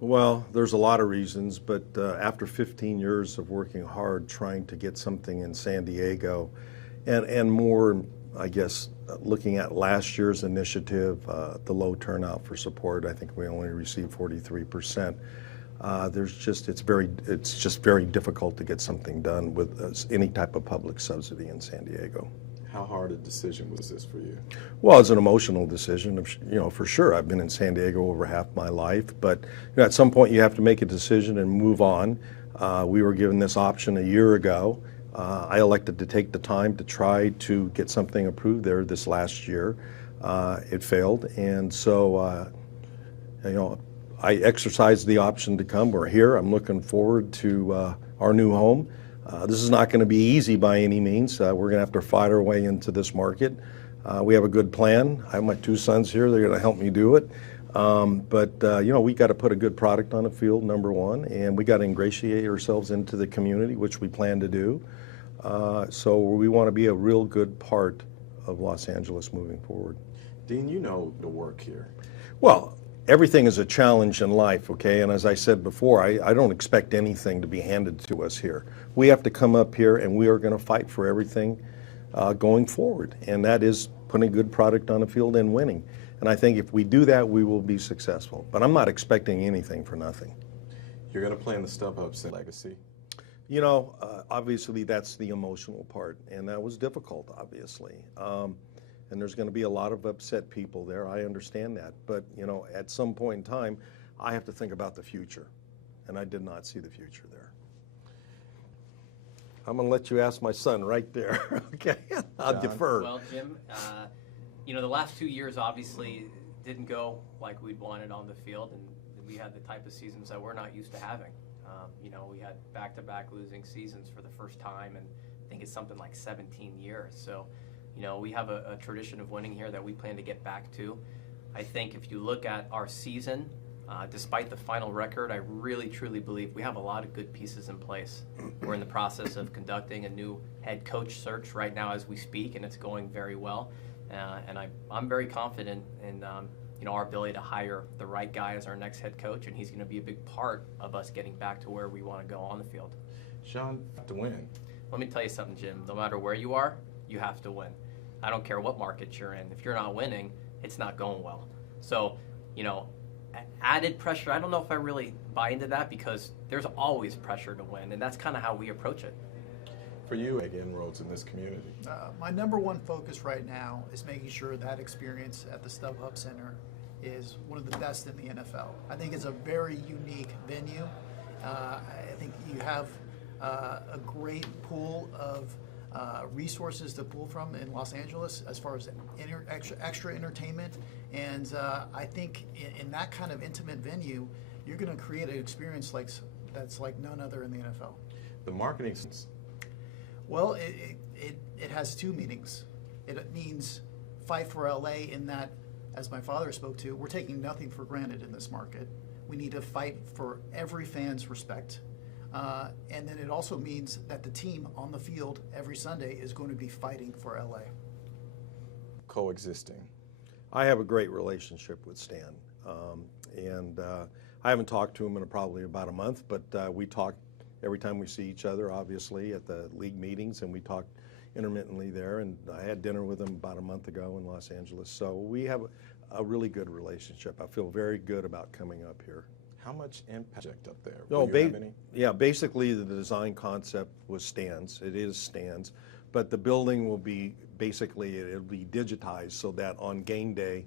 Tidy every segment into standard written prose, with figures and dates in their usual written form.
Well, there's a lot of reasons, but after 15 years of working hard trying to get something in San Diego, and more, I guess, looking at last year's initiative, the low turnout for support, I think we only received 43%. It's just very difficult to get something done with any type of public subsidy in San Diego. How hard a decision was this for you? Well, it's an emotional decision, for sure. I've been in San Diego over half my life, but at some point you have to make a decision and move on. We were given this option a year ago. I elected to take the time to try to get something approved there this last year. It failed, and so, I exercised the option to come. We're here. I'm looking forward to our new home. This is not going to be easy by any means. We're going to have to fight our way into this market. We have a good plan. I have my two sons here. They're going to help me do it. We got to put a good product on the field, number one, and we got to ingratiate ourselves into the community, which we plan to do. So we want to be a real good part of Los Angeles moving forward. Dean, you know the work here. Well, everything is a challenge in life, okay? And as I said before, I don't expect anything to be handed to us here. We have to come up here and we are going to fight for everything going forward. And that is putting a good product on the field and winning. And I think if we do that, we will be successful. But I'm not expecting anything for nothing. You're going to play in the StubHub Center legacy. Obviously that's the emotional part. And that was difficult, obviously. And there's going to be a lot of upset people there. I understand that. But, at some point in time, I have to think about the future. And I did not see the future there. I'm going to let you ask my son right there. Okay? I'll defer. Well, Jim, the last 2 years obviously didn't go like we'd wanted on the field. And we had the type of seasons that we're not used to having. We had back-to-back losing seasons for the first time. And I think it's something like 17 years. So, we have a tradition of winning here that we plan to get back to. I think if you look at our season, despite the final record, I really, truly believe we have a lot of good pieces in place. We're in the process of conducting a new head coach search right now as we speak, and it's going very well. And I'm very confident in our ability to hire the right guy as our next head coach, and he's going to be a big part of us getting back to where we want to go on the field. Sean, to win. Let me tell you something, Jim. No matter where you are, you have to win. I don't care what market you're in. If you're not winning, it's not going well. So, added pressure, I don't know if I really buy into that because there's always pressure to win, and that's kind of how we approach it. For you, make inroads in this community? My number one focus right now is making sure that experience at the StubHub Center is one of the best in the NFL. I think it's a very unique venue. I think you have a great pool of resources to pull from in Los Angeles as far as extra entertainment, and I think in that kind of intimate venue, you're going to create an experience that's like none other in the NFL. The marketing. Well, it has two meanings. It means fight for LA in that, as my father spoke to, we're taking nothing for granted in this market. We need to fight for every fan's respect. And then it also means that the team on the field every Sunday is going to be fighting for LA. Coexisting. I have a great relationship with Stan. I haven't talked to him in probably about a month, but we talk every time we see each other, obviously, at the league meetings, and we talk intermittently there. And I had dinner with him about a month ago in Los Angeles. So we have a really good relationship. I feel very good about coming up here. How much impact up there? No, Do you have any? Yeah, basically the design concept was stands. It is stands, but the building will be it'll be digitized so that on game day,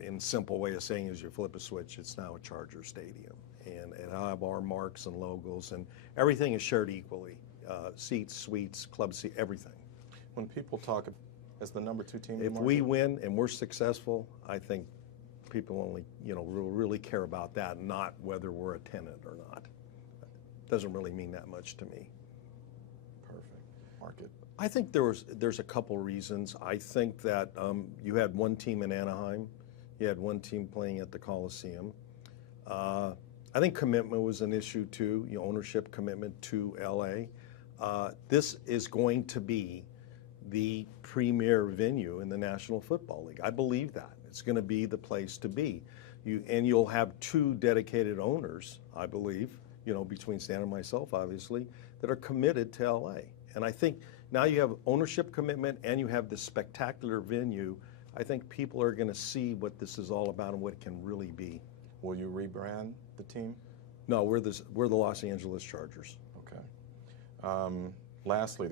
in simple way of saying is you flip a switch, it's now a Charger Stadium, and I'll have our marks and logos, and everything is shared equally. Seats, suites, club seat, everything. When people talk as the number 2 team, if we win and we're successful, I think people only, really care about that, not whether we're a tenant or not. Doesn't really mean that much to me. Perfect. Market. I think there's a couple reasons. I think that you had one team in Anaheim, you had one team playing at the Coliseum. I think commitment was an issue too, ownership commitment to LA. This is going to be the premier venue in the National Football League. I believe that. It's going to be the place to be. You'll have 2 dedicated owners, I believe, between Stan and myself, obviously, that are committed to LA. And I think now you have ownership commitment and you have this spectacular venue. I think people are going to see what this is all about and what it can really be. Will you rebrand the team? No, we're the Los Angeles Chargers. Okay. Lastly,